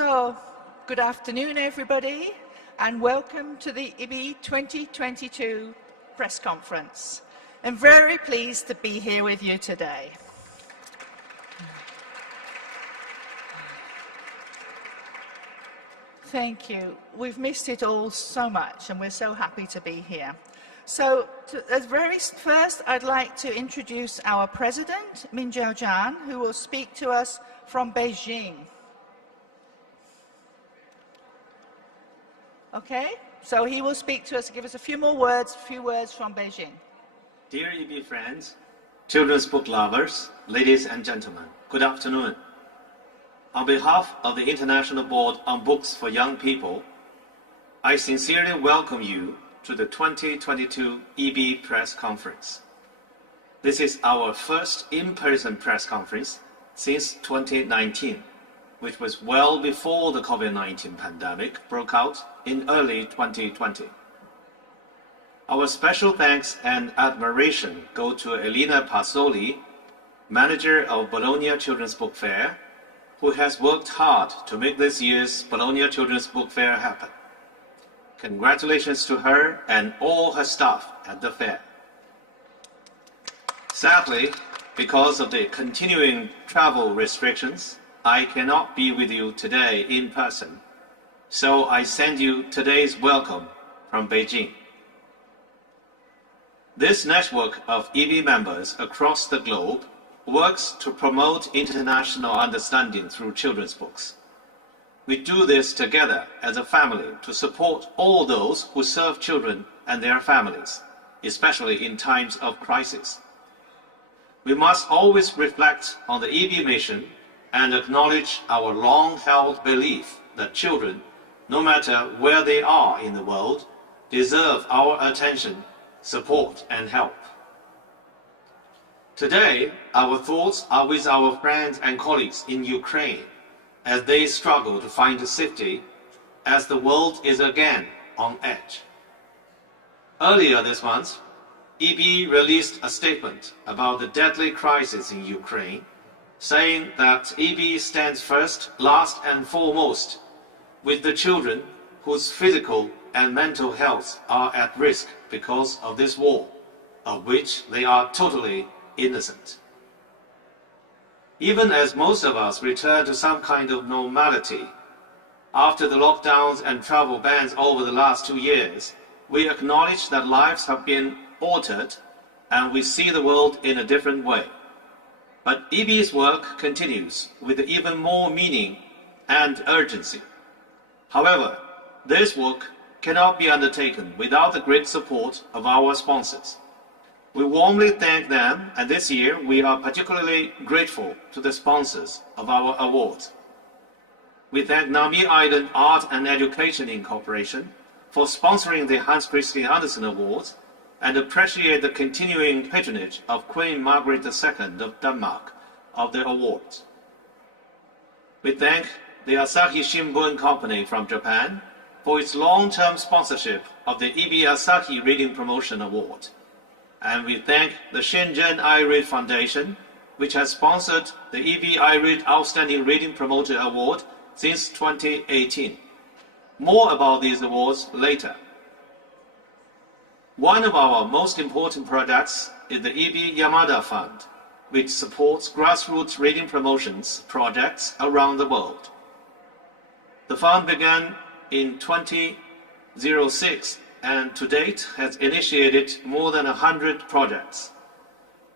So, good afternoon everybody and welcome to the IBBY 2022 press conference. I'm very pleased to be here with you today. Thank you. We've missed it all so much and we're so happy to be here. So, very first, I'd like to introduce our president, Min Jian, who will speak to us from Beijing. Okay, so he will speak to us, give us a few words from Beijing. Dear IBBY friends, children's book lovers, ladies and gentlemen, good afternoon. On behalf of the International Board on Books for Young People, I sincerely welcome you to the 2022 IBBY Press Conference. This is our first in-person press conference since 2019, which was well before the COVID-19 pandemic broke out in early 2020. Our special thanks and admiration go to Elena Pasoli, manager of Bologna Children's Book Fair, who has worked hard to make this year's Bologna Children's Book Fair happen. Congratulations to her and all her staff at the fair. Sadly, because of the continuing travel restrictions, I cannot be with you today in person, so I send you today's welcome from Beijing. This network of IBBY members across the globe works to promote international understanding through children's books. We do this together as a family to support all those who serve children and their families, especially in times of crisis. We must always reflect on the IBBY mission and acknowledge our long-held belief that children, no matter where they are in the world, deserve our attention, support, and help. Today, our thoughts are with our friends and colleagues in Ukraine as they struggle to find safety as the world is again on edge. Earlier this month, IBBY released a statement about the deadly crisis in Ukraine, saying that IBBY stands first, last and foremost with the children whose physical and mental health are at risk because of this war, of which they are totally innocent. Even as most of us return to some kind of normality, after the lockdowns and travel bans over the last 2 years, we acknowledge that lives have been altered and we see the world in a different way. But IBBY's work continues with even more meaning and urgency. However, this work cannot be undertaken without the great support of our sponsors. We warmly thank them, and this year we are particularly grateful to the sponsors of our awards. We thank Nami Island Art and Education Incorporation for sponsoring the Hans Christian Andersen Awards and appreciate the continuing patronage of Queen Margaret II of Denmark of the awards. We thank the Asahi Shimbun Company from Japan for its long-term sponsorship of the IBBY Asahi Reading Promotion Award. And we thank the Shenzhen iRead Foundation, which has sponsored the IBBY iRead Outstanding Reading Promoter Award since 2018. More about these awards later. One of our most important projects is the IBBY Yamada Fund, which supports grassroots reading promotions projects around the world. The fund began in 2006 and to date has initiated more than 100 projects.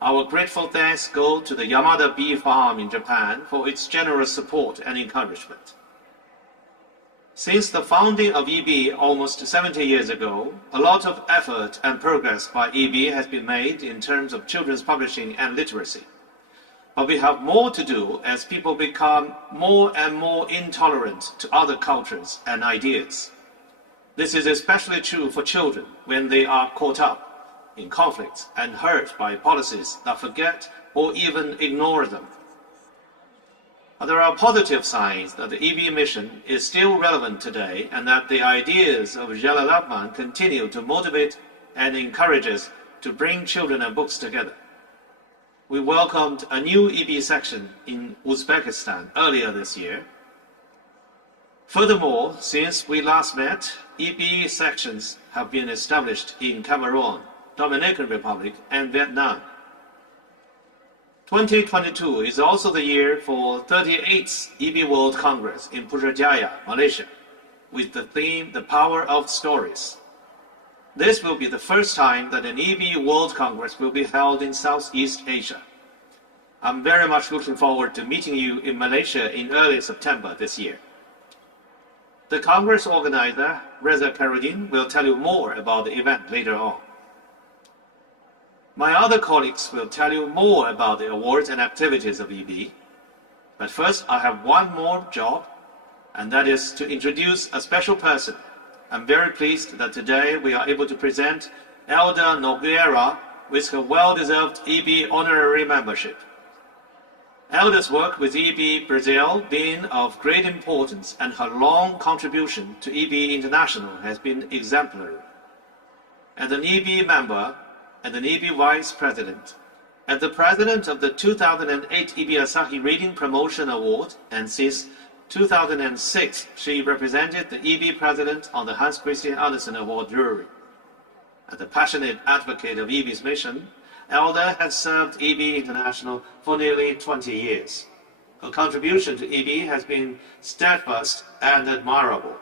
Our grateful thanks go to the Yamada Bee Farm in Japan for its generous support and encouragement. Since the founding of IBBY almost 70 years ago, a lot of effort and progress by IBBY has been made in terms of children's publishing and literacy. But we have more to do as people become more and more intolerant to other cultures and ideas. This is especially true for children when they are caught up in conflicts and hurt by policies that forget or even ignore them. But there are positive signs that the IBBY mission is still relevant today and that the ideas of Jalal continue to motivate and encourage us to bring children and books together. We welcomed a new IBBY section in Uzbekistan earlier this year. Furthermore, since we last met, IBBY sections have been established in Cameroon, Dominican Republic, and Vietnam. 2022 is also the year for 38th IBBY World Congress in Putrajaya, Malaysia, with the theme, The Power of Stories. This will be the first time that an IBBY World Congress will be held in Southeast Asia. I'm very much looking forward to meeting you in Malaysia in early September this year. The Congress organizer, Reza Karuddin, will tell you more about the event later on. My other colleagues will tell you more about the awards and activities of IBBY. But first, I have one more job, and that is to introduce a special person. I'm very pleased that today we are able to present Elda Nogueira with her well-deserved IBBY honorary membership. Elda's work with IBBY Brazil being of great importance, and her long contribution to IBBY International has been exemplary. As an IBBY member and an IBBY Vice President, as the President of the 2008 IBBY Asahi Reading Promotion Award, and since 2006 she represented the IBBY President on the Hans Christian Andersen Award jury. As a passionate advocate of IBBY's mission, Elda has served IBBY International for nearly 20 years. Her contribution to IBBY has been steadfast and admirable.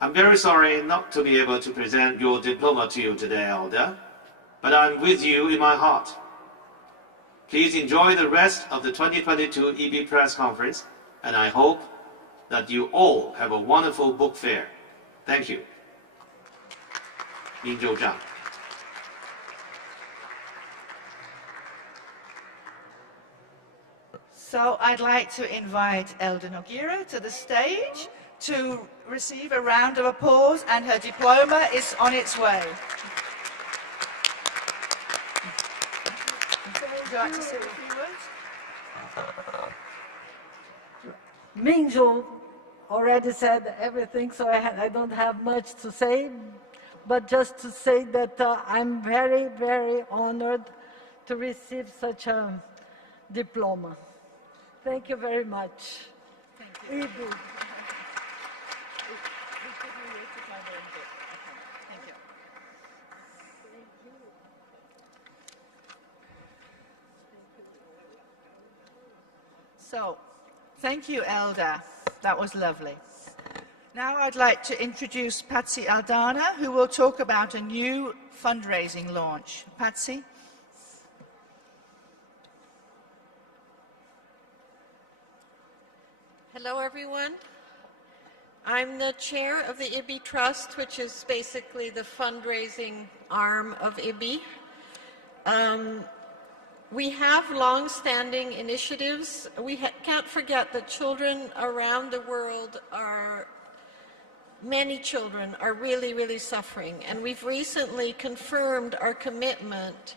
I'm very sorry not to be able to present your diploma to you today, Elda, but I'm with you in my heart. Please enjoy the rest of the 2022 IBBY Press Conference, and I hope that you all have a wonderful book fair. Thank you. Min Zhang. So I'd like to invite Elda Nogueira to the stage to receive a round of applause, and her diploma is on its way. Would you like to say a few words? Minju already said everything, so I don't have much to say, but just to say that I'm very, very honored to receive such a diploma. Thank you very much. Thank you. IBBY. Thank you. So, thank you, Elda. That was lovely. Now I'd like to introduce Patsy Aldana, who will talk about a new fundraising launch. Patsy? Hello, everyone. I'm the chair of the IBBY Trust, which is basically the fundraising arm of IBBY. We have long-standing initiatives. We can't forget that children around the world many children are really, really suffering. And we've recently confirmed our commitment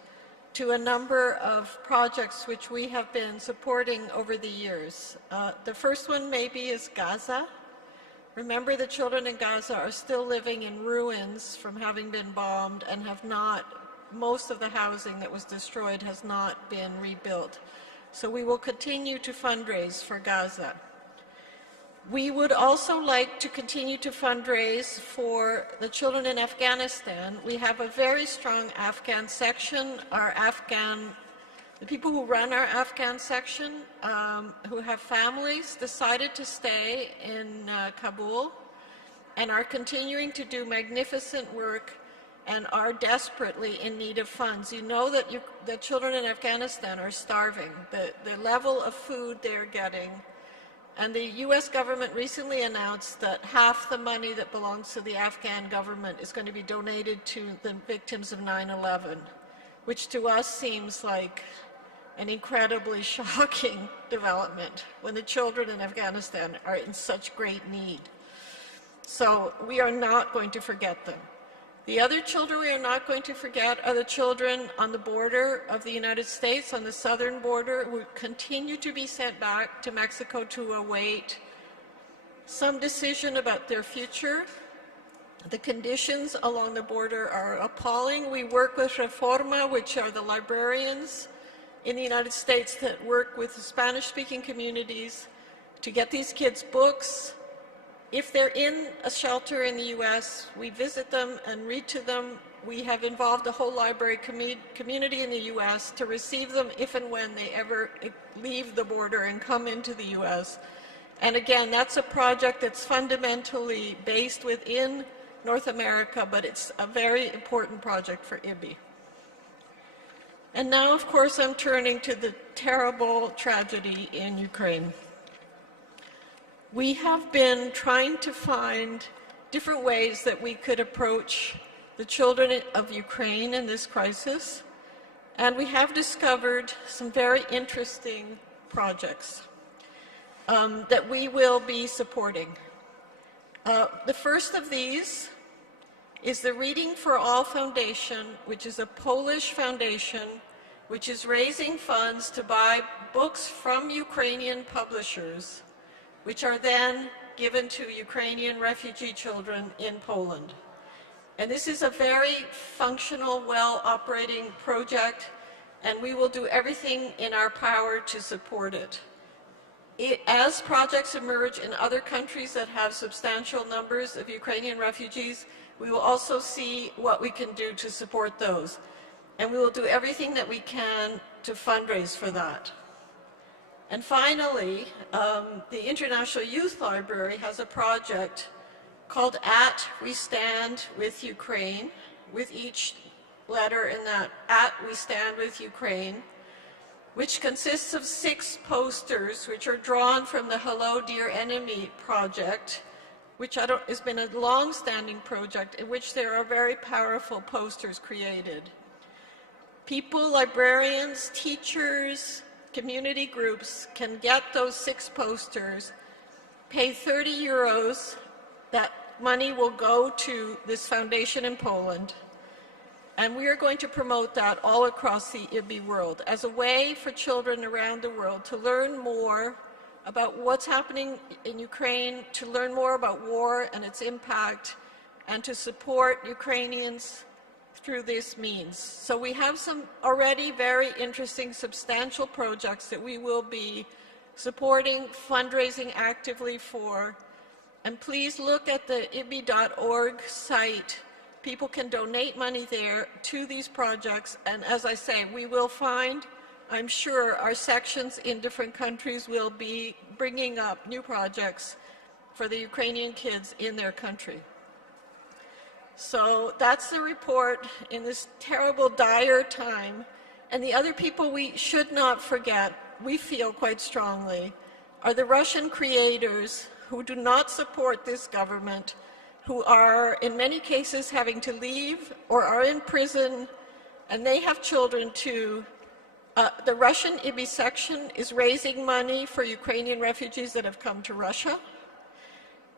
to a number of projects which we have been supporting over the years. The first one maybe is Gaza. Remember, the children in Gaza are still living in ruins from having been bombed and most of the housing that was destroyed has not been rebuilt. So we will continue to fundraise for Gaza. We would also like to continue to fundraise for the children in Afghanistan. We have a very strong Afghan section. The people who run our Afghan section, who have families, decided to stay in Kabul and are continuing to do magnificent work and are desperately in need of funds. You know that the children in Afghanistan are starving. The level of food they're getting. And the US government recently announced that half the money that belongs to the Afghan government is going to be donated to the victims of 9/11, which to us seems like an incredibly shocking development when the children in Afghanistan are in such great need. So we are not going to forget them. The other children we are not going to forget are the children on the border of the United States, on the southern border, who continue to be sent back to Mexico to await some decision about their future. The conditions along the border are appalling. We work with Reforma, which are the librarians in the United States that work with the Spanish-speaking communities to get these kids books, If they're in a shelter in the US, we visit them and read to them. We have involved the whole library community in the US to receive them if and when they ever leave the border and come into the US. And again, that's a project that's fundamentally based within North America, but it's a very important project for IBBY. And now, of course, I'm turning to the terrible tragedy in Ukraine. We have been trying to find different ways that we could approach the children of Ukraine in this crisis, and we have discovered some very interesting projects that we will be supporting. The first of these is the Reading for All Foundation, which is a Polish foundation which is raising funds to buy books from Ukrainian publishers, which are then given to Ukrainian refugee children in Poland. And this is a very functional, well-operating project, and we will do everything in our power to support it. As projects emerge in other countries that have substantial numbers of Ukrainian refugees, we will also see what we can do to support those. And we will do everything that we can to fundraise for that. And finally, the International Youth Library has a project called At We Stand With Ukraine, with each letter in that At We Stand With Ukraine, which consists of 6 posters which are drawn from the Hello Dear Enemy project, which has been a long-standing project in which there are very powerful posters created. People, librarians, teachers, community groups can get those 6 posters, pay 30 euros. That money will go to this foundation in Poland, and we are going to promote that all across the IBBY world as a way for children around the world to learn more about what's happening in Ukraine, to learn more about war and its impact, and to support Ukrainians through this means. So we have some already very interesting, substantial projects that we will be supporting, fundraising actively for. And please look at the IBBY.org site. People can donate money there to these projects. And as I say, we will find, I'm sure, our sections in different countries will be bringing up new projects for the Ukrainian kids in their country. So that's the report in this terrible, dire time. And the other people we should not forget, we feel quite strongly, are the Russian creators who do not support this government, who are in many cases having to leave or are in prison, and they have children too. The Russian IBBY section is raising money for Ukrainian refugees that have come to Russia.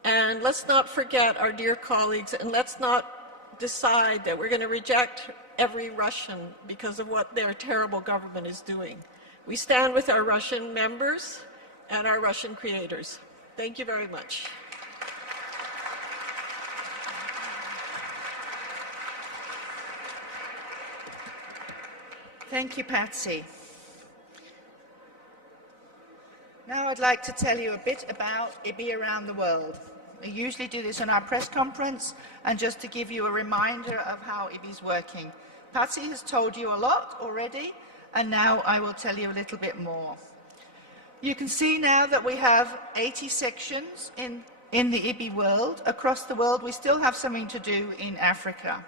And let's not forget our dear colleagues, and let's not decide that we're going to reject every Russian because of what their terrible government is doing. We stand with our Russian members and our Russian creators. Thank you very much. Thank you, Patsy. Now I'd like to tell you a bit about IBBY around the world. We usually do this in our press conference, and just to give you a reminder of how IBBY is working. Patsy has told you a lot already, and now I will tell you a little bit more. You can see now that we have 80 sections in the IBBY world. Across the world, we still have something to do in Africa.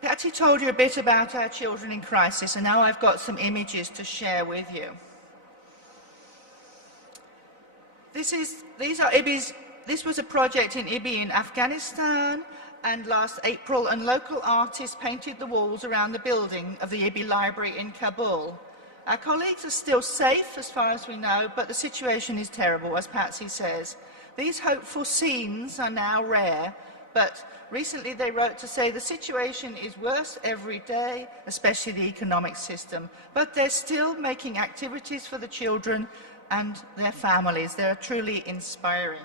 Patsy told you a bit about our children in crisis, and now I've got some images to share with you. This was a project in IBBY in Afghanistan, and last April, and local artists painted the walls around the building of the IBBY Library in Kabul. Our colleagues are still safe as far as we know, but the situation is terrible, as Patsy says. These hopeful scenes are now rare, but recently they wrote to say the situation is worse every day, especially the economic system, but they're still making activities for the children and their families. They're truly inspiring.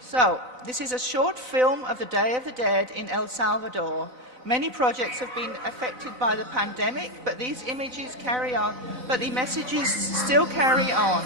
So, this is a short film of the Day of the Dead in El Salvador. Many projects have been affected by the pandemic, but these images carry on, but the messages still carry on.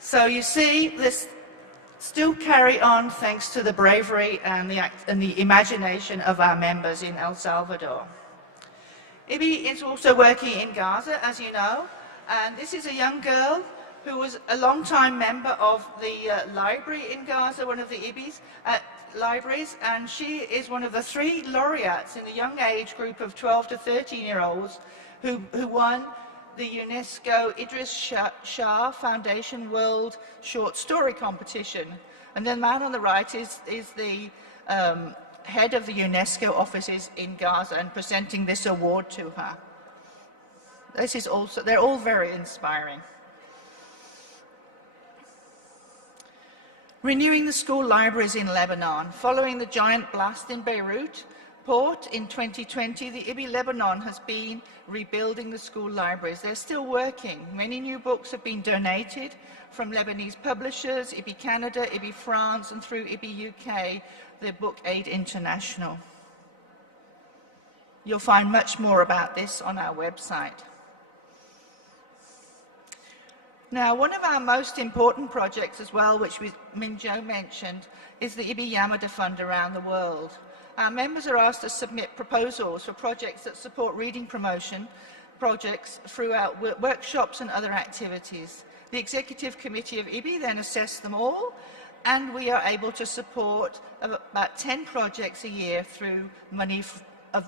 So you see, this still carry on thanks to the bravery and the imagination of our members in El Salvador. IBBY is also working in Gaza, as you know, and this is a young girl who was a long-time member of the library in Gaza, one of the IBBY's libraries, and she is one of the 3 laureates in the young age group of 12 to 13-year-olds who won the UNESCO Idris Shah Foundation World Short Story Competition. And the man on the right is the head of the UNESCO offices in Gaza and presenting this award to her. This is also, they're all very inspiring. Renewing the school libraries in Lebanon. Following the giant blast in Beirut port in 2020, the IBBY Lebanon has been rebuilding the school libraries. They're still working. Many new books have been donated from Lebanese publishers, IBBY Canada, IBBY France, and through IBBY UK, the Book Aid International. You'll find much more about this on our website. Now, one of our most important projects as well, which Minjo mentioned, is the IBBY Yamada Fund around the world. Our members are asked to submit proposals for projects that support reading promotion projects throughout workshops and other activities. The Executive Committee of IBBY then assess them all, and we are able to support about 10 projects a year through money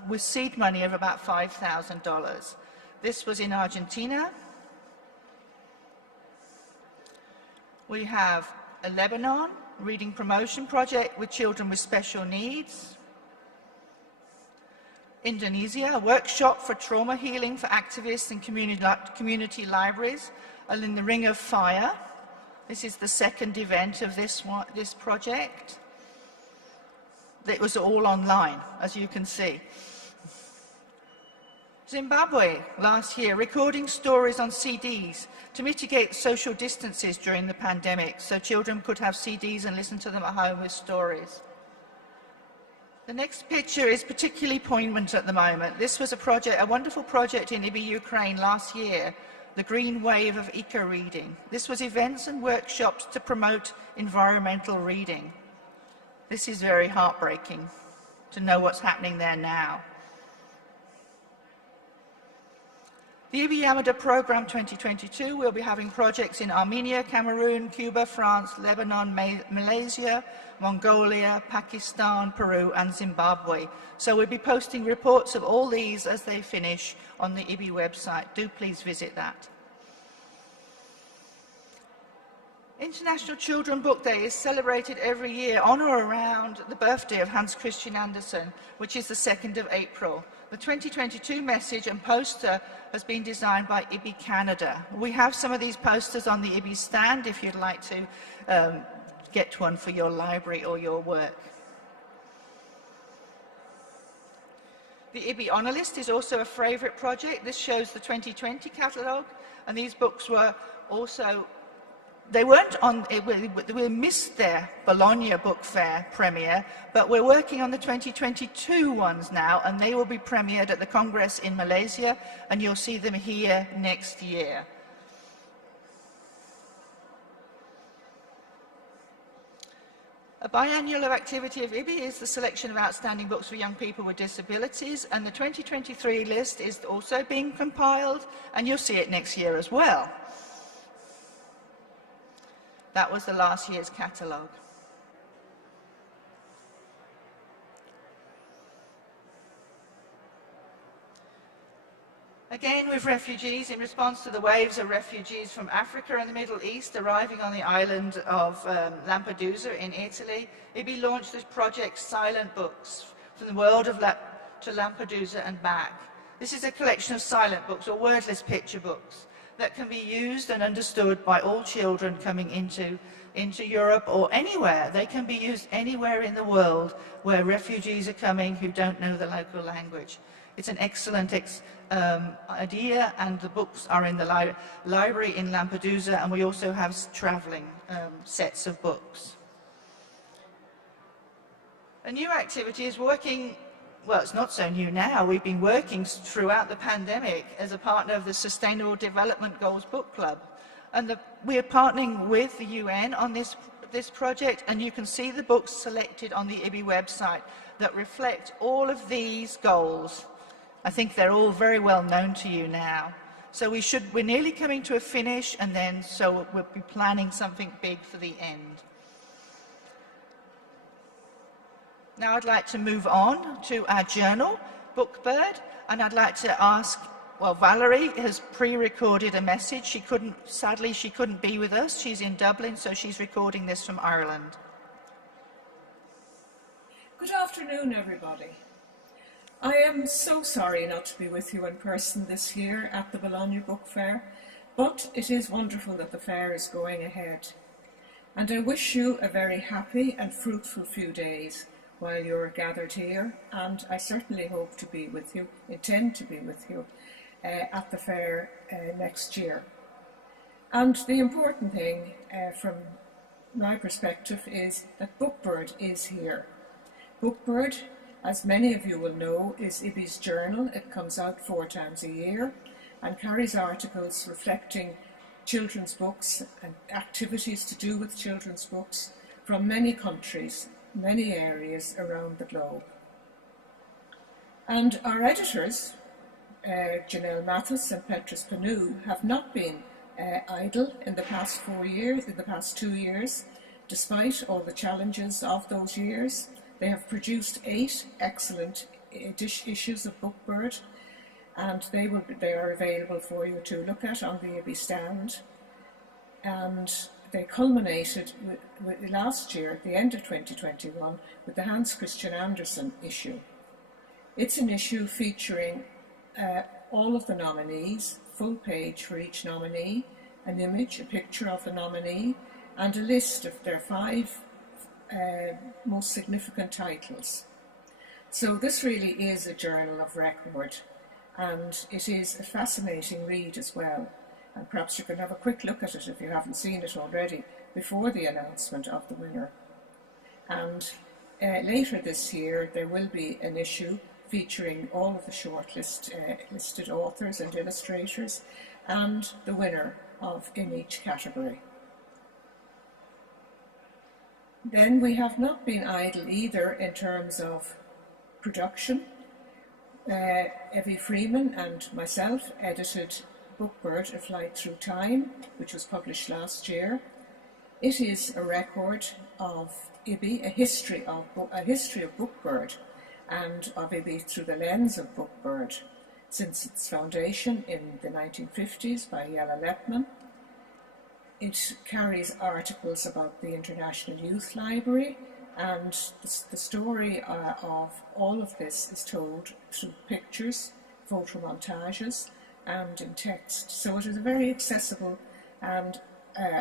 with seed money of about $5,000. This was in Argentina. We have a Lebanon reading promotion project with children with special needs. Indonesia, a workshop for trauma healing for activists and community libraries, and in the Ring of Fire. This is the second event of this project. It was all online, as you can see. Zimbabwe, last year, recording stories on CDs to mitigate social distances during the pandemic, so children could have CDs and listen to them at home with stories. The next picture is particularly poignant at the moment. This was a wonderful project in IBBY Ukraine last year, the Green Wave of Eco-Reading. This was events and workshops to promote environmental reading. This is very heartbreaking to know what's happening there now. The IBBY Yamada Programme 2022 will be having projects in Armenia, Cameroon, Cuba, France, Lebanon, Malaysia, Mongolia, Pakistan, Peru, and Zimbabwe. So we'll be posting reports of all these as they finish on the IBBY website. Do please visit that. International Children Book Day is celebrated every year on or around the birthday of Hans Christian Andersen, which is the 2nd of April. The 2022 message and poster has been designed by IBBY Canada. We have some of these posters on the IBBY stand if you'd like to get one for your library or your work. The IBBY Honour List is also a favourite project. This shows the 2020 catalogue, and these books were also, we missed their Bologna Book Fair premiere, but we're working on the 2022 ones now, and they will be premiered at the Congress in Malaysia, and you'll see them here next year. A biannual activity of IBBY is the selection of outstanding books for young people with disabilities, and the 2023 list is also being compiled, and you'll see it next year as well. That was the last year's catalogue. Again, with refugees, in response to the waves of refugees from Africa and the Middle East arriving on the island of Lampedusa in Italy, IBBY launched this project, Silent Books, from the world of to Lampedusa and back. This is a collection of silent books, or wordless picture books, that can be used and understood by all children coming into Europe or anywhere. They can be used anywhere in the world where refugees are coming who don't know the local language. It's an excellent idea, and the books are in the library in Lampedusa, and we also have travelling sets of books. A new activity is working, well, it's not so new now, we've been working throughout the pandemic as a partner of the Sustainable Development Goals Book Club. And we are partnering with the UN on this project, and you can see the books selected on the IBBY website that reflect all of these goals. I think they're all very well known to you now. So we're nearly coming to a finish, and then so we'll be planning something big for the end. Now I'd like to move on to our journal, Bookbird, and I'd like to ask, well, Valerie has pre-recorded a message. Sadly, she couldn't be with us. She's in Dublin, so she's recording this from Ireland. Good afternoon, everybody. I am so sorry not to be with you in person this year at the Bologna Book Fair, but it is wonderful that the fair is going ahead. And I wish you a very happy and fruitful few days while you're gathered here, and I certainly hope to be with you, intend to be with you at the fair next year. And the important thing from my perspective is that Bookbird is here. Bookbird, as many of you will know, is IBBY's journal. It comes out 4 times a year and carries articles reflecting children's books and activities to do with children's books from many countries, many areas around the globe. And our editors, Janelle Mathis and Petrus Panu, have not been idle in the past 2 years, despite all the challenges of those years. They have produced 8 excellent issues of Bookbird, and they are available for you to look at on the IBBY stand. And they culminated with last year, at the end of 2021, with the Hans Christian Andersen issue. It's an issue featuring all of the nominees, full page for each nominee, an image, a picture of the nominee, and a list of their 5 most significant titles. So this really is a journal of record, and it is a fascinating read as well. And perhaps you can have a quick look at it if you haven't seen it already before the announcement of the winner. And later this year there will be an issue featuring all of the listed authors and illustrators and the winner in each category. Then we have not been idle either in terms of production. Evie Freeman and myself edited Bookbird, A Flight Through Time, which was published last year. It is a record of IBBY, a history of Bookbird, and of IBBY through the lens of Bookbird, since its foundation in the 1950s by Jelle Lepman. It carries articles about the International Youth Library, and the story of all of this is told through pictures, photo montages, and in text. So it is a very accessible and,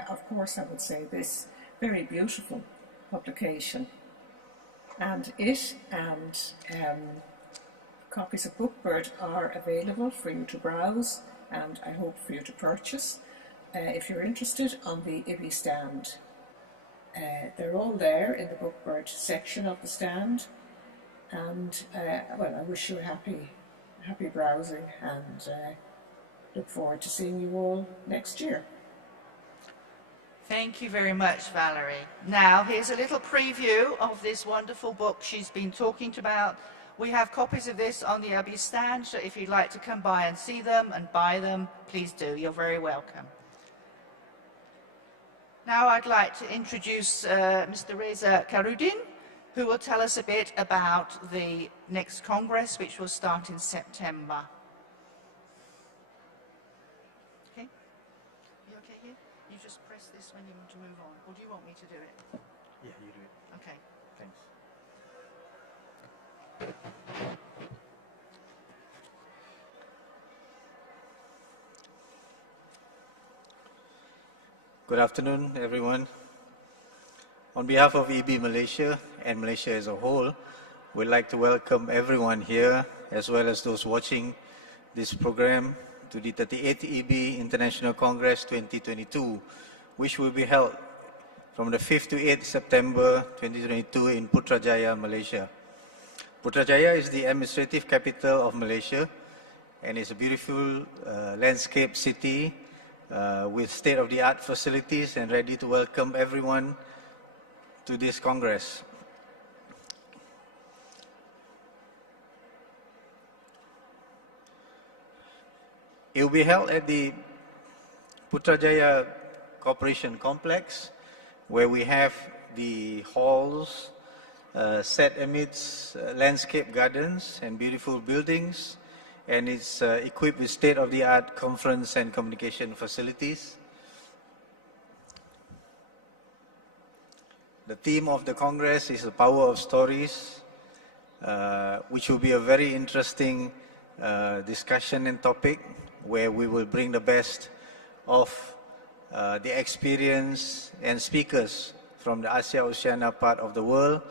of course, I would say this, very beautiful publication. And it and copies of Bookbird are available for you to browse, and I hope for you to purchase if you're interested on the IBBY stand. They're all there in the Bookbird section of the stand, and well, I wish you a happy browsing, and look forward to seeing you all next year. Thank you very much, Valerie. Now, here's a little preview of this wonderful book she's been talking about. We have copies of this on the IBBY stand, so if you'd like to come by and see them and buy them, please do. You're very welcome. Now I'd like to introduce Mr. Reza Karudin, who will tell us a bit about the next Congress, which will start in September. You just press this when you want to move on, or do you want me to do it? Yeah, you do it. Okay. Thanks. Good afternoon, everyone. On behalf of IBBY Malaysia and Malaysia as a whole, we'd like to welcome everyone here, as well as those watching this program, to the 38th IBBY International Congress 2022, which will be held from the 5th to 8th September 2022 in Putrajaya, Malaysia. Putrajaya is the administrative capital of Malaysia and is a beautiful landscape city with state-of-the-art facilities and ready to welcome everyone to this Congress. It will be held at the Putrajaya Corporation Complex, where we have the halls set amidst landscape gardens and beautiful buildings, and it's equipped with state-of-the-art conference and communication facilities. The theme of the Congress is the power of stories, which will be a very interesting discussion and topic, where we will bring the best of the experience and speakers from the Asia-Oceania part of the world,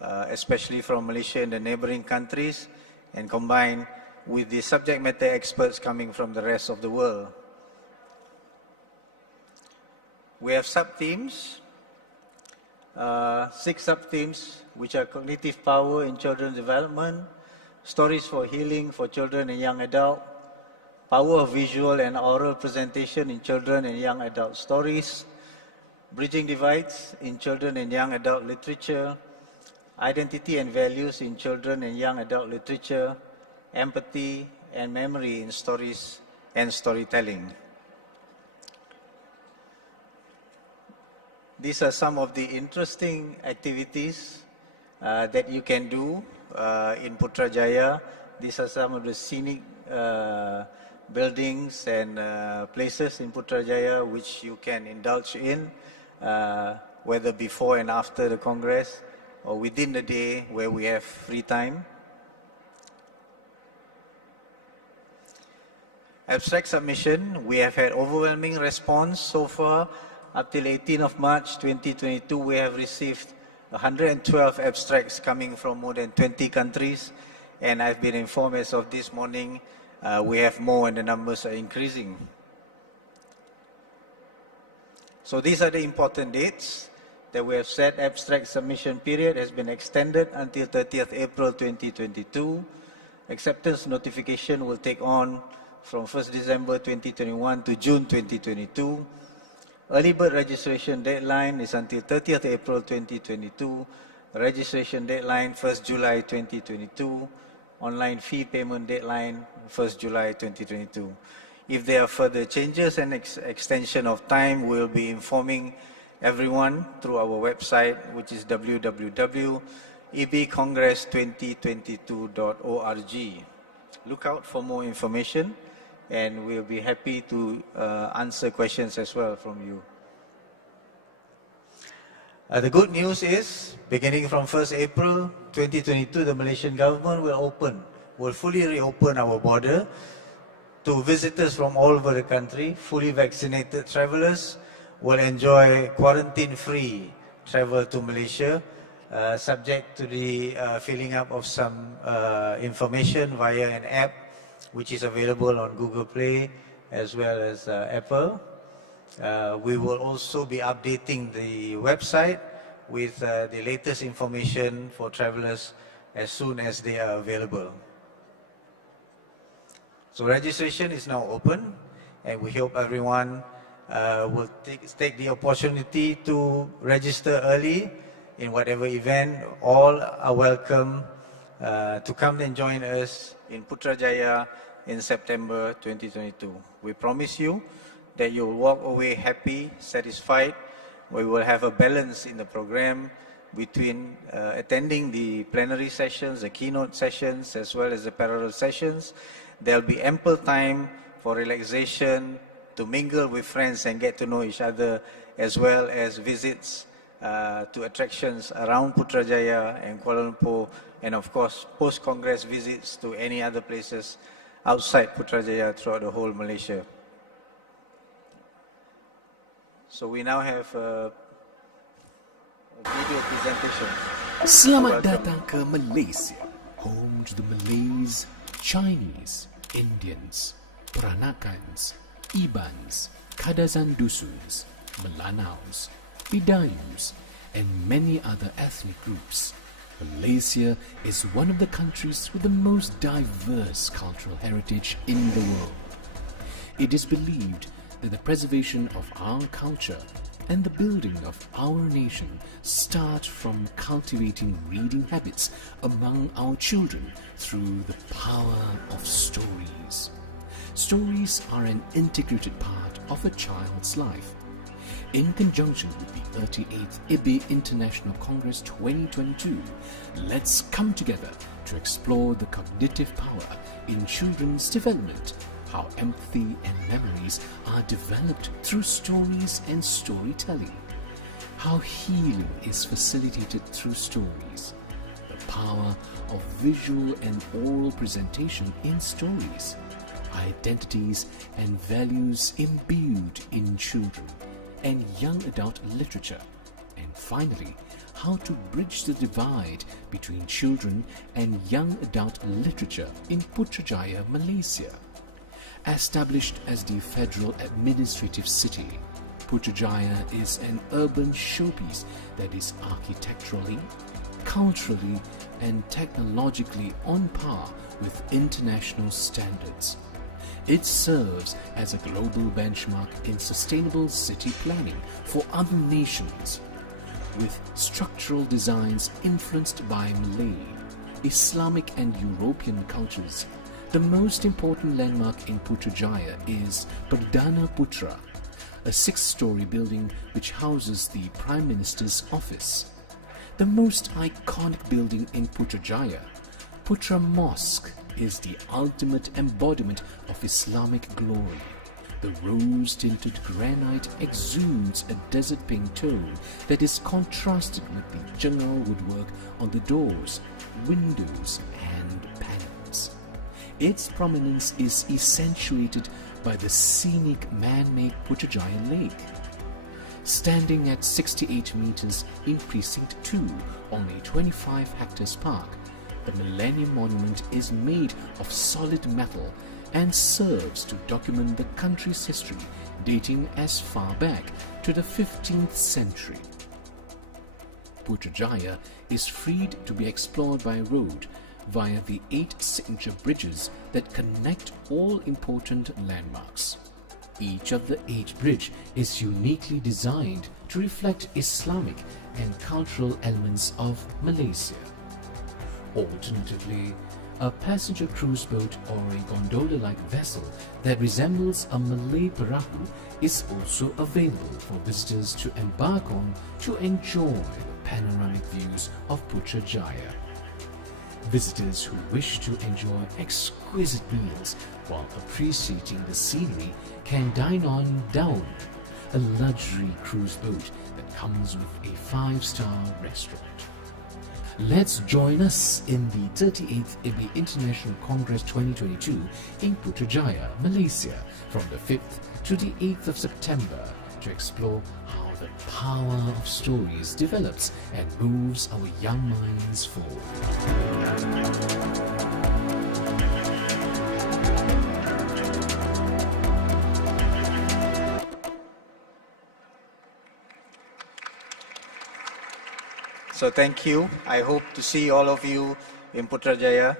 especially from Malaysia and the neighboring countries, and combine with the subject matter experts coming from the rest of the world. We have sub-themes, 6 sub-themes, which are cognitive power in children's development, stories for healing for children and young adult, power of visual and oral presentation in children and young adult stories, bridging divides in children and young adult literature, identity and values in children and young adult literature, empathy and memory in stories and storytelling. These are some of the interesting activities that you can do in Putrajaya. These are some of the scenic buildings and places in Putrajaya which you can indulge in, whether before and after the Congress or within the day where we have free time. Abstract submission, we have had overwhelming response so far. Up till 18th of March 2022, we have received 112 abstracts coming from more than 20 countries, and I've been informed as of this morning we have more and the numbers are increasing. So these are the important dates that we have set. Abstract submission period has been extended until 30th April 2022. Acceptance notification will take on from 1st December 2021 to June 2022. Early bird registration deadline is until 30th April 2022. Registration deadline 1st July 2022. Online fee payment deadline 1st July 2022. If there are further changes and extension of time, we'll be informing everyone through our website, which is www.ibbcongress2022.org. Look out for more information, and we'll be happy to answer questions as well from you. The good news is, beginning from 1st April 2022, the Malaysian government will fully reopen our border to visitors from all over the country. Fully vaccinated travelers will enjoy quarantine-free travel to Malaysia, subject to the filling up of some information via an app which is available on Google Play as well as Apple. We will also be updating the website with the latest information for travelers as soon as they are available. So registration is now open, and we hope everyone will take the opportunity to register early in whatever event. All are welcome to come and join us in Putrajaya in September 2022. We promise you that you will walk away happy, satisfied. We will have a balance in the program between attending the plenary sessions, the keynote sessions, as well as the parallel sessions. There will be ample time for relaxation, to mingle with friends and get to know each other, as well as visits to attractions around Putrajaya and Kuala Lumpur, and of course post-Congress visits to any other places outside Putrajaya throughout the whole Malaysia. So we now have a video presentation. Selamat datang ke Malaysia, home to the Malays, Chinese, Indians, Peranakans, Ibans, Kadazan Dusuns, Melanaus, Bidayus, and many other ethnic groups. Malaysia is one of the countries with the most diverse cultural heritage in the world. It is believed that the preservation of our culture and the building of our nation start from cultivating reading habits among our children through the power of stories. Stories are an integrated part of a child's life. In conjunction with the 38th IBBY International Congress 2022, let's come together to explore the cognitive power in children's development, how empathy and memories are developed through stories and storytelling, how healing is facilitated through stories, the power of visual and oral presentation in stories, identities and values imbued in children and young adult literature, and finally, how to bridge the divide between children and young adult literature in Putrajaya, Malaysia. Established as the federal administrative city, Putrajaya is an urban showpiece that is architecturally, culturally, and technologically on par with international standards. It serves as a global benchmark in sustainable city planning for other nations, with structural designs influenced by Malay, Islamic and European cultures. The most important landmark in Putrajaya is Perdana Putra, a 6-story building which houses the Prime Minister's office. The most iconic building in Putrajaya, Putra Mosque, is the ultimate embodiment of Islamic glory. The rose-tinted granite exudes a desert pink tone that is contrasted with the general woodwork on the doors, windows and panels. Its prominence is accentuated by the scenic man-made Putrajaya Lake. Standing at 68 meters in Precinct 2 on a 25 hectares park, the Millennium Monument is made of solid metal and serves to document the country's history dating as far back to the 15th century. Putrajaya is freed to be explored by road via the 8 signature bridges that connect all important landmarks. Each of the 8 bridges is uniquely designed to reflect Islamic and cultural elements of Malaysia. Alternatively, a passenger cruise boat or a gondola-like vessel that resembles a Malay perahu is also available for visitors to embark on to enjoy the panoramic views of Putrajaya. Visitors who wish to enjoy exquisite meals while appreciating the scenery can dine on Daun, a luxury cruise boat that comes with a 5-star restaurant. Let's join us in the 38th IBBY International Congress 2022 in Putrajaya, Malaysia from the 5th to the 8th of September to explore how the power of stories develops and moves our young minds forward. So thank you. I hope to see all of you in Putrajaya.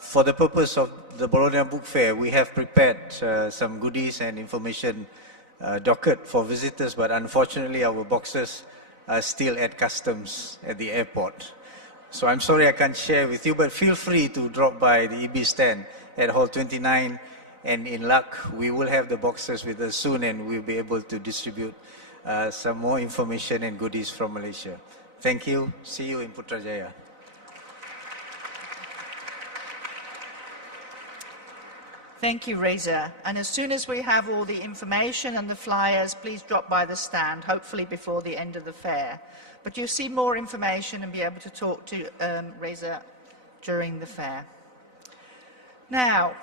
For the purpose of the Bologna Book Fair, we have prepared some goodies and information docket for visitors, but unfortunately our boxes are still at customs at the airport. So I'm sorry I can't share with you, but feel free to drop by the IBBY stand at Hall 29, and in luck we will have the boxes with us soon and we'll be able to distribute some more information and goodies from Malaysia. Thank you. See you in Putrajaya. Thank you, Reza. And as soon as we have all the information and the flyers, please drop by the stand, hopefully before the end of the fair. But you'll see more information and be able to talk to Reza during the fair. Now,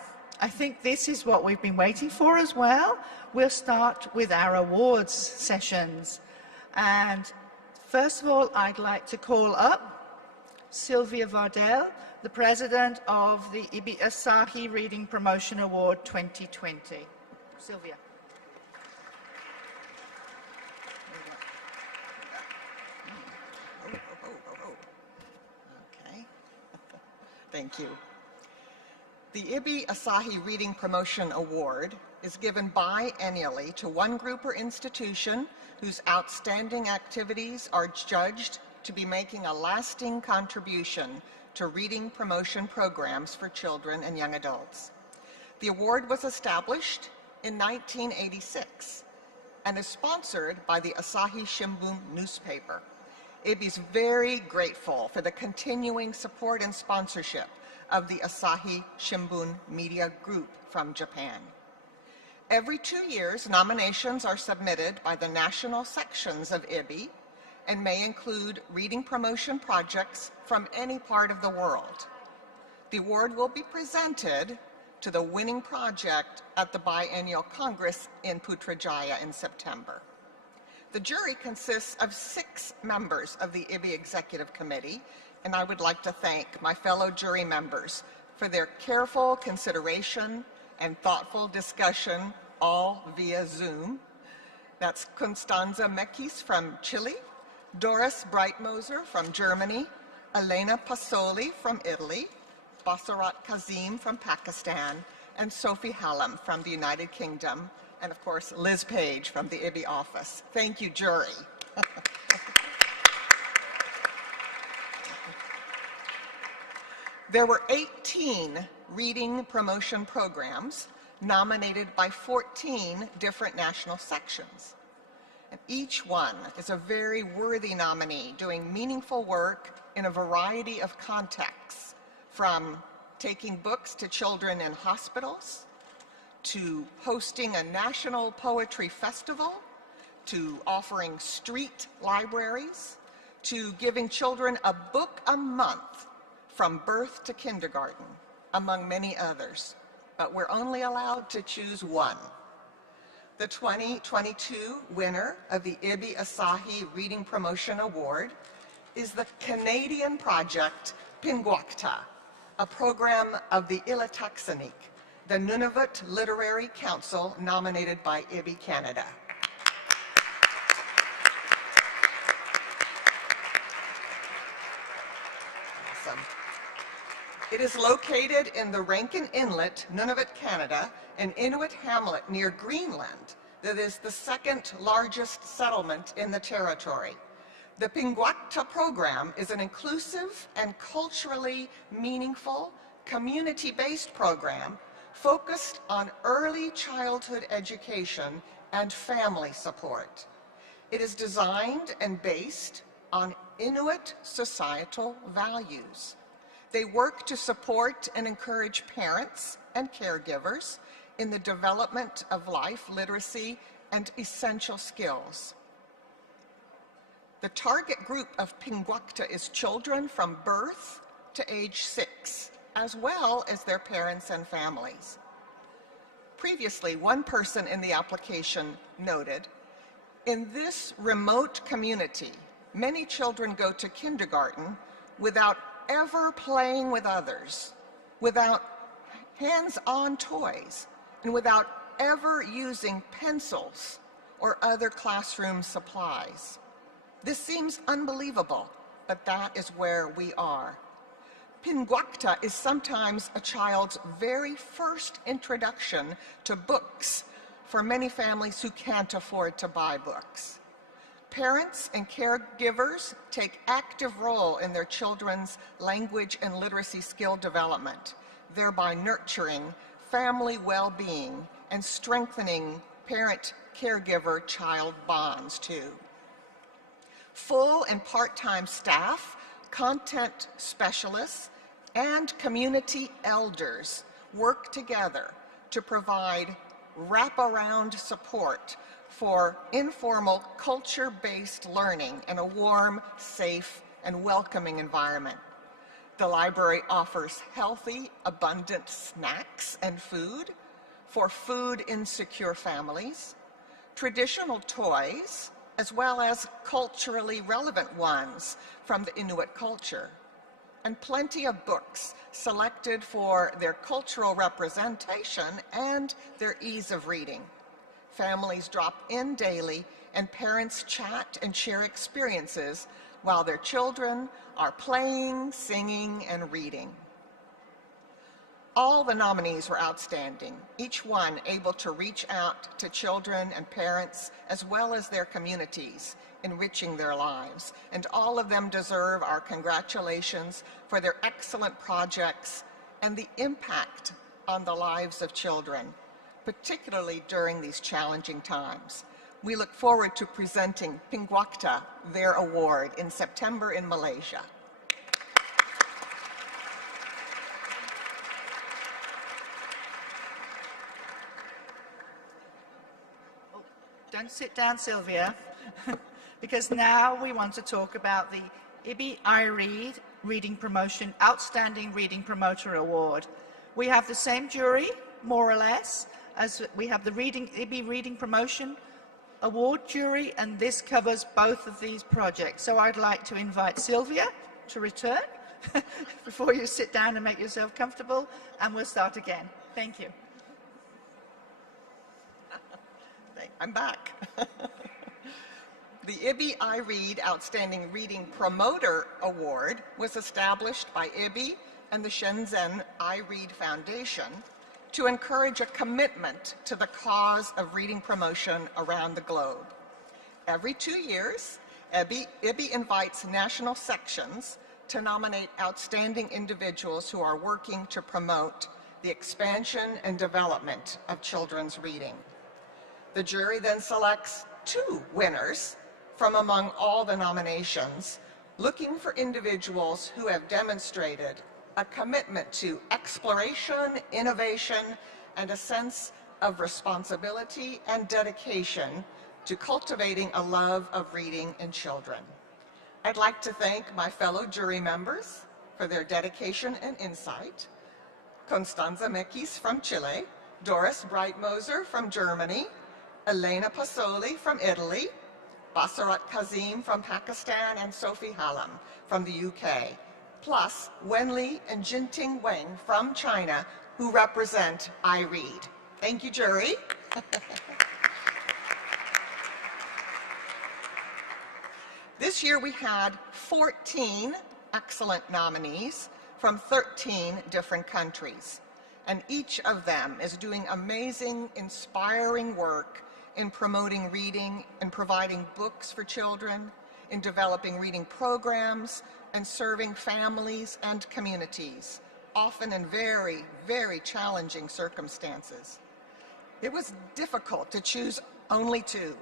I think this is what we've been waiting for as well. We'll start with our awards sessions. And first of all, I'd like to call up Sylvia Vardell, the president of the IBBY Asahi Reading Promotion Award 2020. Sylvia. Okay. Thank you. The IBBY Asahi Reading Promotion Award is given biennially to one group or institution whose outstanding activities are judged to be making a lasting contribution to reading promotion programs for children and young adults. The award was established in 1986 and is sponsored by the Asahi Shimbun newspaper. IBBY is very grateful for the continuing support and sponsorship of the Asahi Shimbun Media Group from Japan. Every 2 years, nominations are submitted by the national sections of IBBY and may include reading promotion projects from any part of the world. The award will be presented to the winning project at the biennial Congress in Putrajaya in September. The jury consists of 6 members of the IBBY Executive Committee, and I would like to thank my fellow jury members for their careful consideration and thoughtful discussion, all via Zoom. That's Constanza Mekis from Chile, Doris Breitmoser from Germany, Elena Pasoli from Italy, Basarat Kazim from Pakistan, and Sophie Hallam from the United Kingdom, and of course, Liz Page from the IBBY office. Thank you, jury. There were 18 reading promotion programs nominated by 14 different national sections. And each one is a very worthy nominee doing meaningful work in a variety of contexts, from taking books to children in hospitals, to hosting a national poetry festival, to offering street libraries, to giving children a book a month from birth to kindergarten, among many others. But we're only allowed to choose one. The 2022 winner of the IBBY Asahi Reading Promotion Award is the Canadian project Pinguacta, a program of the Illustrators, the Nunavut Literary Council nominated by IBBY Canada. Awesome. It is located in the Rankin Inlet, Nunavut, Canada, an Inuit hamlet near Greenland that is the second largest settlement in the territory. The Pinguacta program is an inclusive and culturally meaningful, community-based program focused on early childhood education and family support. It is designed and based on Inuit societal values. They work to support and encourage parents and caregivers in the development of life literacy and essential skills. The target group of Pinguacta is children from birth to age 6, as well as their parents and families. Previously, one person in the application noted, in this remote community, many children go to kindergarten without ever playing with others, without hands-on toys, and without ever using pencils or other classroom supplies. This seems unbelievable, but that is where we are. Pinguacta is sometimes a child's very first introduction to books for many families who can't afford to buy books. Parents and caregivers take active role in their children's language and literacy skill development, thereby nurturing family well-being and strengthening parent-caregiver-child bonds too. Full and part-time staff, content specialists, and community elders work together to provide wraparound support for informal culture-based learning in a warm, safe, and welcoming environment. The library offers healthy, abundant snacks and food for food-insecure families, traditional toys, as well as culturally relevant ones from the Inuit culture, and plenty of books selected for their cultural representation and their ease of reading. Families drop in daily and parents chat and share experiences while their children are playing, singing, and reading. All the nominees were outstanding, each one able to reach out to children and parents as well as their communities, enriching their lives. And all of them deserve our congratulations for their excellent projects and the impact on the lives of children, particularly during these challenging times. We look forward to presenting Pinguacta their award in September in Malaysia. Don't sit down, Sylvia, because now we want to talk about the IBBY iRead Reading Promotion Outstanding Reading Promoter Award. We have the same jury, more or less, as we have the IBBY Reading Promotion Award jury, and this covers both of these projects. So I'd like to invite Sylvia to return before you sit down and make yourself comfortable, and we'll start again. Thank you. I'm back. The IBBY iRead Outstanding Reading Promoter Award was established by IBBY and the Shenzhen iRead Foundation to encourage a commitment to the cause of reading promotion around the globe. Every 2 years, IBBY invites national sections to nominate outstanding individuals who are working to promote the expansion and development of children's reading. The jury then selects 2 winners from among all the nominations, looking for individuals who have demonstrated a commitment to exploration, innovation, and a sense of responsibility and dedication to cultivating a love of reading in children. I'd like to thank my fellow jury members for their dedication and insight. Constanza Mekis from Chile, Doris Breitmoser from Germany, Elena Pasoli from Italy, Basarat Kazim from Pakistan, and Sophie Hallam from the UK, plus Wenli and Jinting Wang from China, who represent iRead. Thank you, jury. This year we had 14 excellent nominees from 13 different countries, and each of them is doing amazing, inspiring work in promoting reading and providing books for children, in developing reading programs, and serving families and communities, often in very, very challenging circumstances. It was difficult to choose only 2,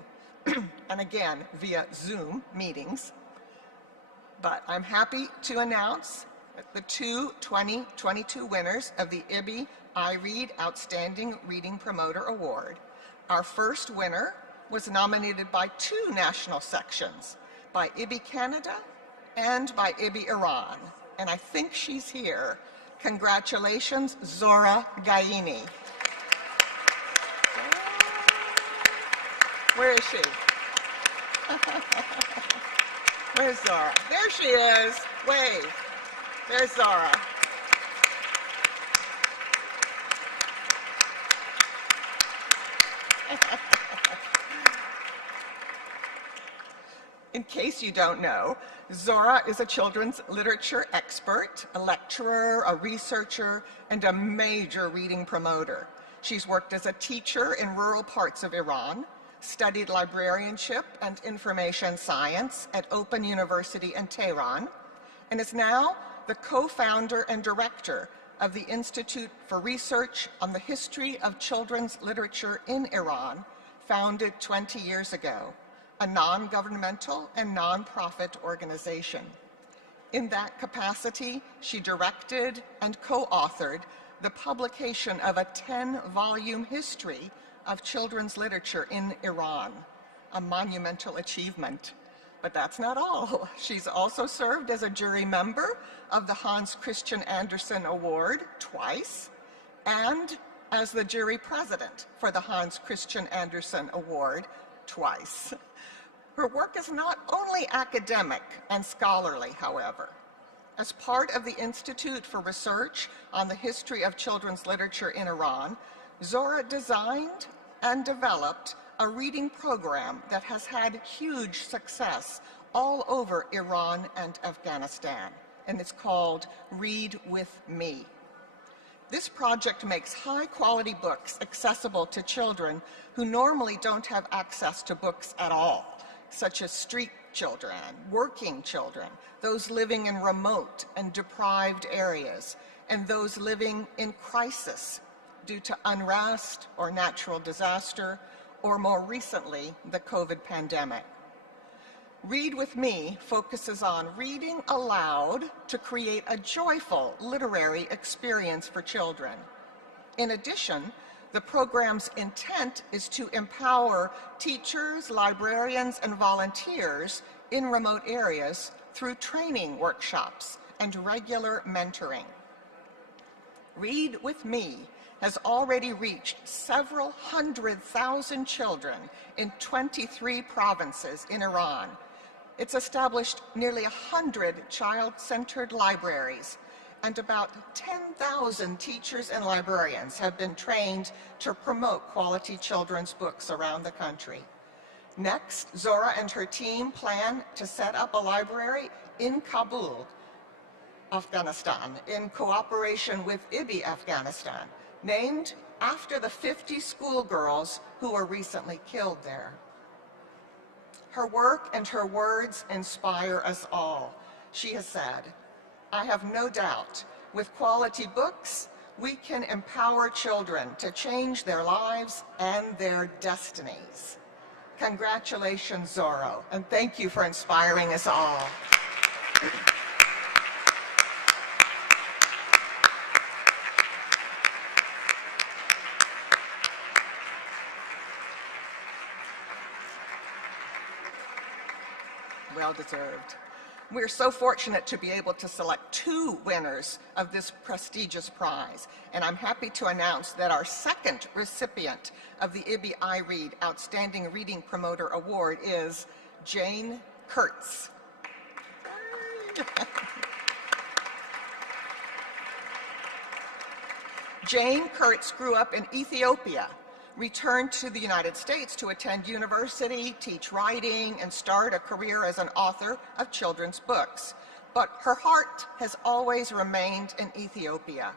and again, via Zoom meetings, but I'm happy to announce the 2 2022 winners of the IBBY iRead Outstanding Reading Promoter Award. Our first winner was nominated by 2 national sections, by IBBY Canada and by IBBY Iran. And I think she's here. Congratulations, Zora Gaini. Where is she? Where's Zora? There she is. Wave. There's Zora. In case you don't know, Zora is a children's literature expert, a lecturer, a researcher, and a major reading promoter. She's worked as a teacher in rural parts of Iran, studied librarianship and information science at Open University in Tehran, and is now the co-founder and director of the Institute for Research on the History of Children's Literature in Iran, founded 20 years ago, a non-governmental and non-profit organization. In that capacity, she directed and co-authored the publication of a 10-volume history of children's literature in Iran, a monumental achievement. But that's not all. She's also served as a jury member of the Hans Christian Andersen Award twice, and as the jury president for the Hans Christian Andersen Award twice. Her work is not only academic and scholarly, however. As part of the Institute for Research on the History of Children's Literature in Iran, Zora designed and developed a reading program that has had huge success all over Iran and Afghanistan, and it's called Read With Me. This project makes high-quality books accessible to children who normally don't have access to books at all, such as street children, working children, those living in remote and deprived areas, and those living in crisis due to unrest or natural disaster, or more recently, the COVID pandemic. Read With Me focuses on reading aloud to create a joyful literary experience for children. In addition, the program's intent is to empower teachers, librarians, and volunteers in remote areas through training workshops and regular mentoring. Read With Me has already reached several 100,000 children in 23 provinces in Iran. It's established nearly 100 child-centered libraries, and about 10,000 teachers and librarians have been trained to promote quality children's books around the country. Next, Zora and her team plan to set up a library in Kabul, Afghanistan, in cooperation with IBBY Afghanistan, named after the 50 schoolgirls who were recently killed there. Her work and her words inspire us all. She has said, "I have no doubt, with quality books, we can empower children to change their lives and their destinies." Congratulations, Zora, and thank you for inspiring us all. Well deserved. We're so fortunate to be able to select 2 winners of this prestigious prize, and I'm happy to announce that our second recipient of the IBBY iRead Outstanding Reading Promoter Award is Jane Kurtz. Jane Kurtz grew up in Ethiopia, returned to the United States to attend university, teach writing, and start a career as an author of children's books. But her heart has always remained in Ethiopia.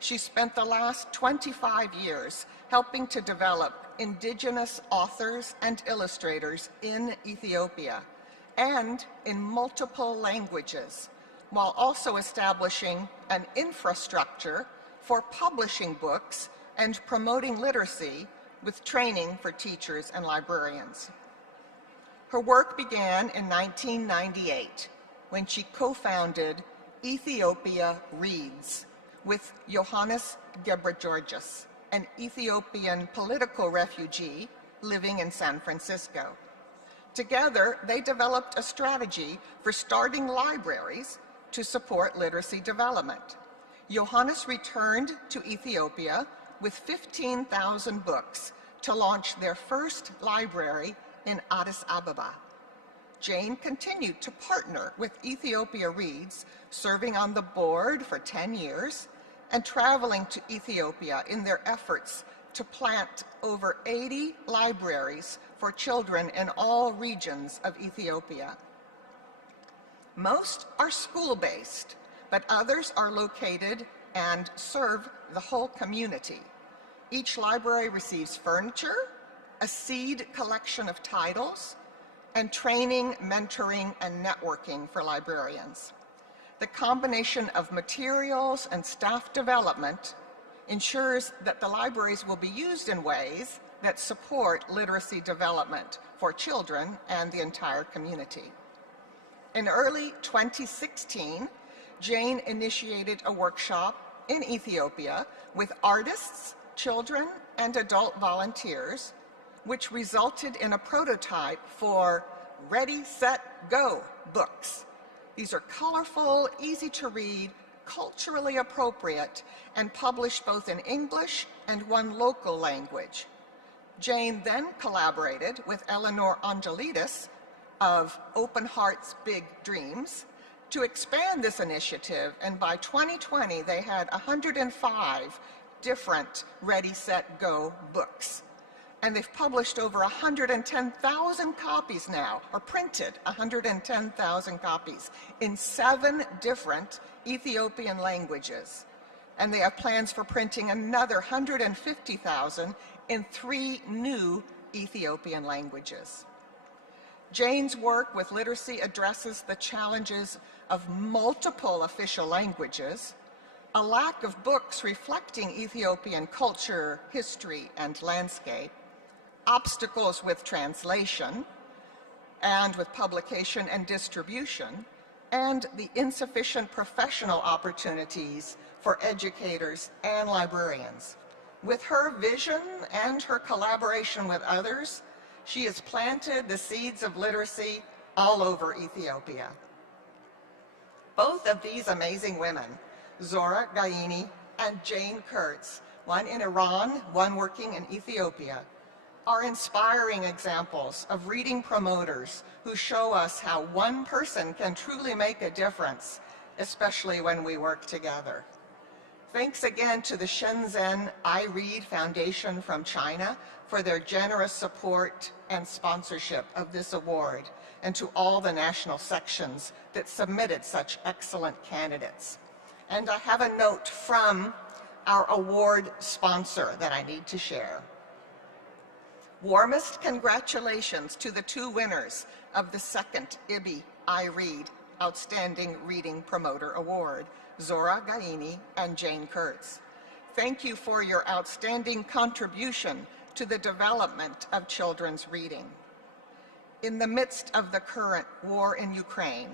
She spent the last 25 years helping to develop indigenous authors and illustrators in Ethiopia and in multiple languages, while also establishing an infrastructure for publishing books and promoting literacy with training for teachers and librarians. Her work began in 1998 when she co-founded Ethiopia Reads with Johannes Gebregeorgis, an Ethiopian political refugee living in San Francisco. Together, they developed a strategy for starting libraries to support literacy development. Johannes returned to Ethiopia with 15,000 books to launch their first library in Addis Ababa. Jane continued to partner with Ethiopia Reads, serving on the board for 10 years and traveling to Ethiopia in their efforts to plant over 80 libraries for children in all regions of Ethiopia. Most are school-based, but others are located and serve the whole community. Each library receives furniture, a seed collection of titles, and training, mentoring, and networking for librarians. The combination of materials and staff development ensures that the libraries will be used in ways that support literacy development for children and the entire community. In early 2016, Jane initiated a workshop in Ethiopia with artists, children, and adult volunteers, which resulted in a prototype for Ready, Set, Go books. These are colorful, easy to read, culturally appropriate, and published both in English and one local language. Jane then collaborated with Eleanor Angelidis of Open Hearts, Big Dreams to expand this initiative, and by 2020 they had 105 different Ready, Set, Go books. And they've published over 110,000 copies now, or printed 110,000 copies in 7 different Ethiopian languages. And they have plans for printing another 150,000 in 3 new Ethiopian languages. Jane's work with literacy addresses the challenges of multiple official languages, a lack of books reflecting Ethiopian culture, history, and landscape, obstacles with translation and with publication and distribution, and the insufficient professional opportunities for educators and librarians. With her vision and her collaboration with others, she has planted the seeds of literacy all over Ethiopia. Both of these amazing women, Zora Gaini and Jane Kurtz, one in Iran, one working in Ethiopia, are inspiring examples of reading promoters who show us how one person can truly make a difference, especially when we work together. Thanks again to the Shenzhen IRead Foundation from China for their generous support and sponsorship of this award, and to all the national sections that submitted such excellent candidates. And I have a note from our award sponsor that I need to share. Warmest congratulations to the 2 winners of the 2nd IBBY IRead Outstanding Reading Promoter Award, Zora Gaini and Jane Kurtz. Thank you for your outstanding contribution to the development of children's reading. In the midst of the current war in Ukraine,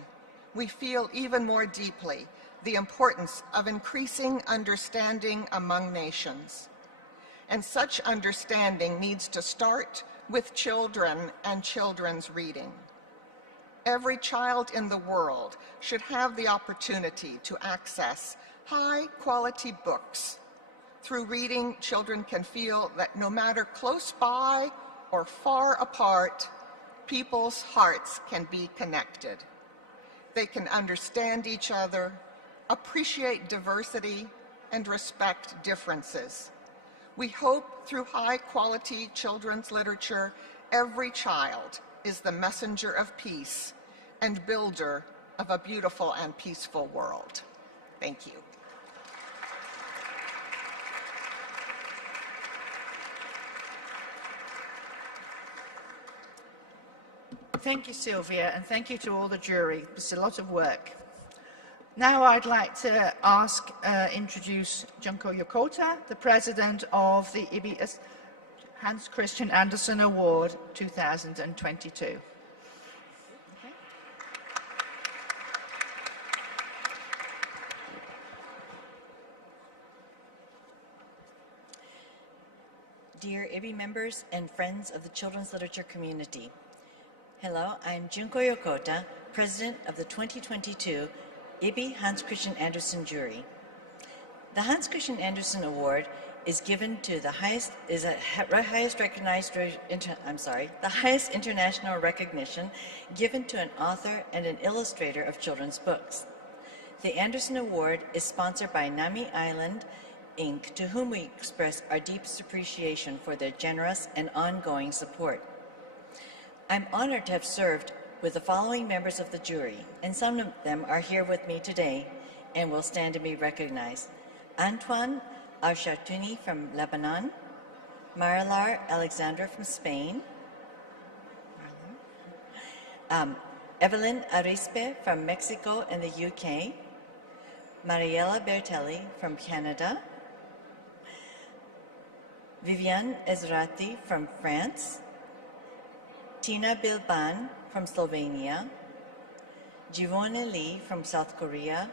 we feel even more deeply the importance of increasing understanding among nations. And such understanding needs to start with children and children's reading. Every child in the world should have the opportunity to access high-quality books. Through reading, children can feel that no matter close by or far apart, people's hearts can be connected. They can understand each other, appreciate diversity, and respect differences. We hope through high-quality children's literature, every child is the messenger of peace and builder of a beautiful and peaceful world. Thank you. Thank you, Sylvia, and thank you to all the jury. It's a lot of work. Now I'd like to introduce Junko Yokota, the president of the IBBY Hans Christian Andersen Award 2022. Okay. Dear IBBY members and friends of the children's literature community, hello, I'm Junko Yokota, president of the 2022 IBBY Hans Christian Andersen jury. The Hans Christian Andersen Award is given to the highest international recognition given to an author and an illustrator of children's books. The Andersen Award is sponsored by Nami Island, Inc., to whom we express our deepest appreciation for their generous and ongoing support. I'm honored to have served with the following members of the jury, and some of them are here with me today and will stand to be recognized. Antoine Al-Shartouni from Lebanon, Marilar Alexandra from Spain, Evelyn Arispe from Mexico and the UK, Mariella Bertelli from Canada, Viviane Ezrati from France, Tina Bilban from Slovenia, Givone Lee from South Korea,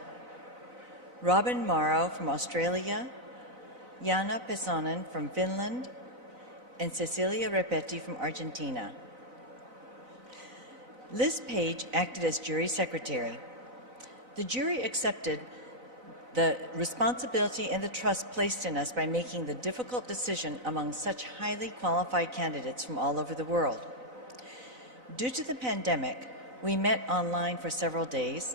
Robin Morrow from Australia, Jana Pesonen from Finland, and Cecilia Repetti from Argentina. Liz Page acted as jury secretary. The jury accepted the responsibility and the trust placed in us by making the difficult decision among such highly qualified candidates from all over the world. Due to the pandemic, we met online for several days,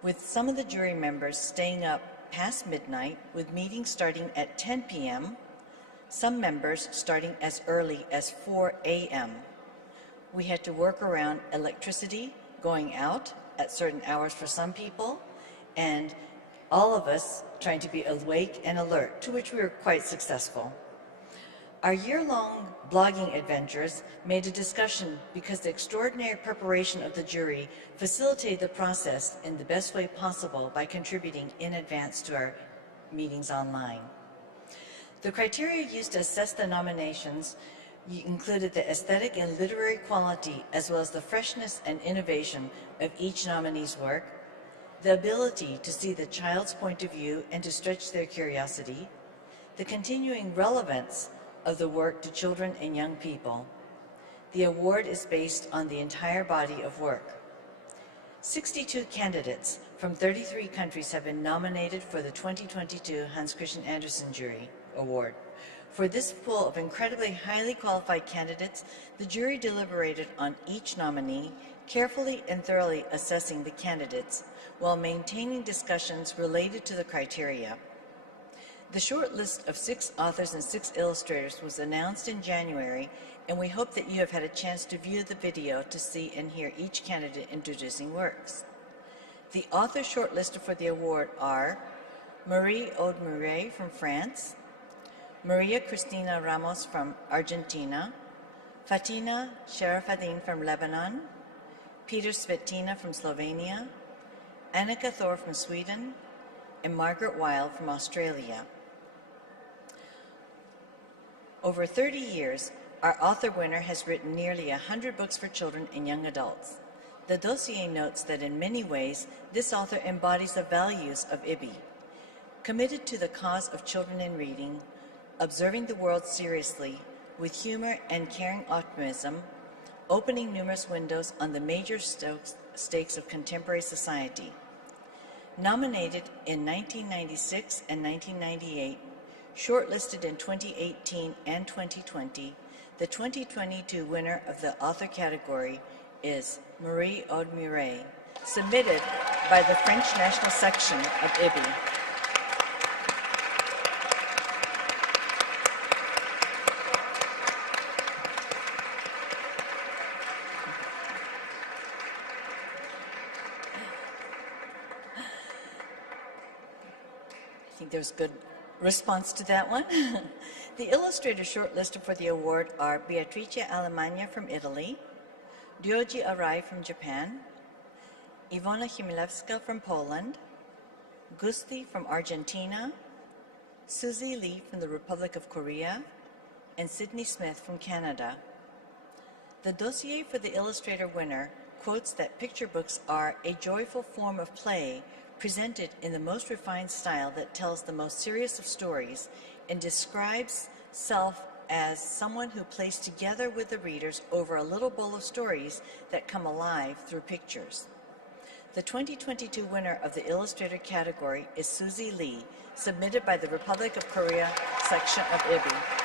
with some of the jury members staying up past midnight, with meetings starting at 10 p.m., some members starting as early as 4 a.m. We had to work around electricity going out at certain hours for some people, and all of us trying to be awake and alert, to which we were quite successful. Our year-long blogging adventures made a discussion because the extraordinary preparation of the jury facilitated the process in the best way possible by contributing in advance to our meetings online. The criteria used to assess the nominations included the aesthetic and literary quality, as well as the freshness and innovation of each nominee's work, the ability to see the child's point of view and to stretch their curiosity, the continuing relevance of the work to children and young people. The award is based on the entire body of work. 62 candidates from 33 countries have been nominated for the 2022 Hans Christian Andersen Jury Award. For this pool of incredibly highly qualified candidates, the jury deliberated on each nominee, carefully and thoroughly assessing the candidates while maintaining discussions related to the criteria. The short list of 6 authors and 6 illustrators was announced in January, and we hope that you have had a chance to view the video to see and hear each candidate introducing works. The authors shortlisted for the award are Marie-Aude Muret from France, Maria Cristina Ramos from Argentina, Fatina Sharafadin from Lebanon, Peter Svetina from Slovenia, Annika Thor from Sweden, and Margaret Wilde from Australia. Over 30 years, our author winner has written nearly 100 books for children and young adults. The dossier notes that in many ways, this author embodies the values of IBBY, committed to the cause of children in reading, observing the world seriously, with humor and caring optimism, opening numerous windows on the major stakes of contemporary society. Nominated in 1996 and 1998, shortlisted in 2018 and 2020, the 2022 winner of the author category is Marie-Aude Muret, submitted by the French National Section of IBBY. I think there's good response to that one. The illustrators shortlisted for the award are Beatrice Alemagna from Italy, Ryoji Arai from Japan, Ivona Chmielewska from Poland, Gusti from Argentina, Susie Lee from the Republic of Korea, and Sydney Smith from Canada. The dossier for the illustrator winner quotes that picture books are a joyful form of play presented in the most refined style that tells the most serious of stories and describes self as someone who plays together with the readers over a little bowl of stories that come alive through pictures. The 2022 winner of the illustrator category is Susie Lee, submitted by the Republic of Korea section of IBBY.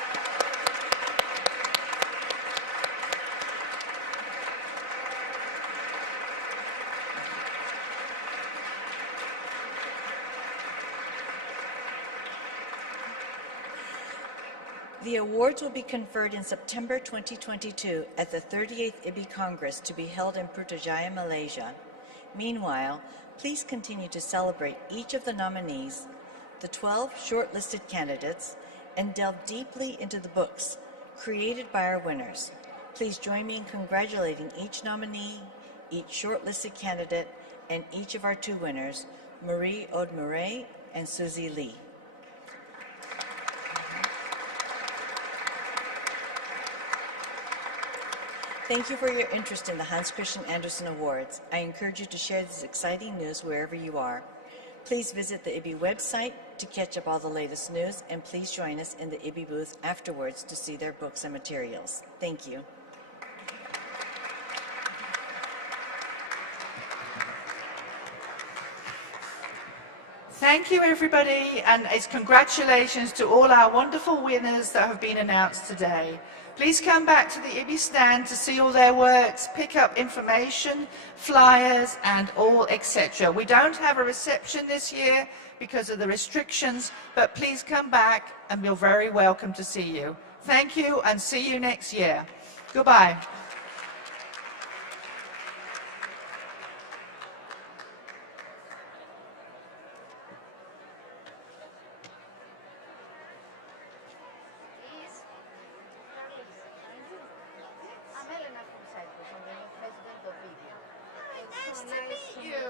The awards will be conferred in September 2022 at the 38th IBBY Congress to be held in Putrajaya, Malaysia. Meanwhile, please continue to celebrate each of the nominees, the 12 shortlisted candidates, and delve deeply into the books created by our winners. Please join me in congratulating each nominee, each shortlisted candidate, and each of our 2 winners, Marie-Aude Muret and Susie Lee. Thank you for your interest in the Hans Christian Andersen Awards. I encourage you to share this exciting news wherever you are. Please visit the IBBY website to catch up all the latest news, and please join us in the IBBY booth afterwards to see their books and materials. Thank you. Thank you, everybody, and it's congratulations to all our wonderful winners that have been announced today. Please come back to the IBBY stand to see all their works, pick up information, flyers, and all, etc. We don't have a reception this year because of the restrictions, but please come back and we're very welcome to see you. Thank you, and see you next year. Goodbye. I'm Elena from Cyprus. I'm the president of IBBY. Nice to meet you.